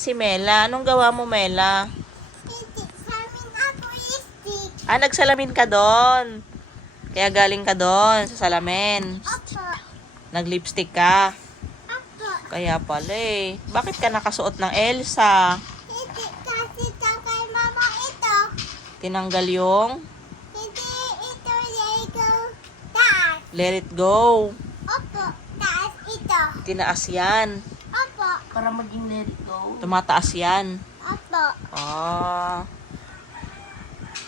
Si Mela. Anong gawa mo, Mela? Nagsalamin ka doon. Kaya galing ka doon sa salamin. Opo. Nag-lipstick ka. Opo. Kaya pala eh. Bakit ka nakasuot ng Elsa? Hindi kasi kay mama ito. Tinanggal yung Hindi ito Lego taas. let it go. Opo. Taas ito. Tinaas yan. Opo. Para maging let it go. Tumataas yan. Opo.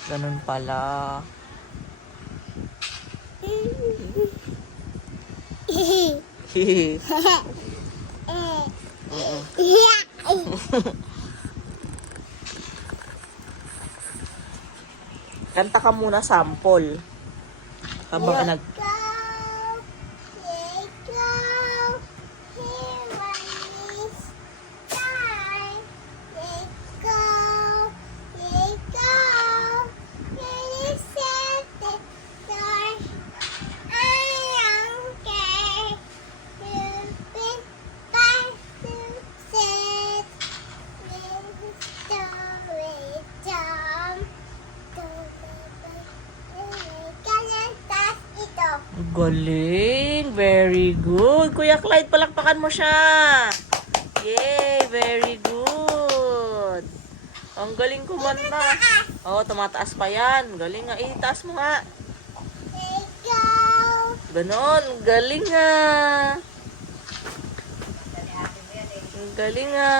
Ganun pala. Kanta ka muna sample. Habang nag... Go, let go, here one is time. Let go, let go, let it set the door. I don't care, you've been by to set. Let it stop, let it jump. Galing! Very good! Kuya Clyde, palakpakan mo siya! Yay! Very good! Ang galing kumanta. Oo, tumataas pa yan. Galing nga. Itaas mo nga. Let go. Ganon. Galing nga. Galing nga.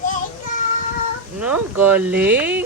Let go. No, galing.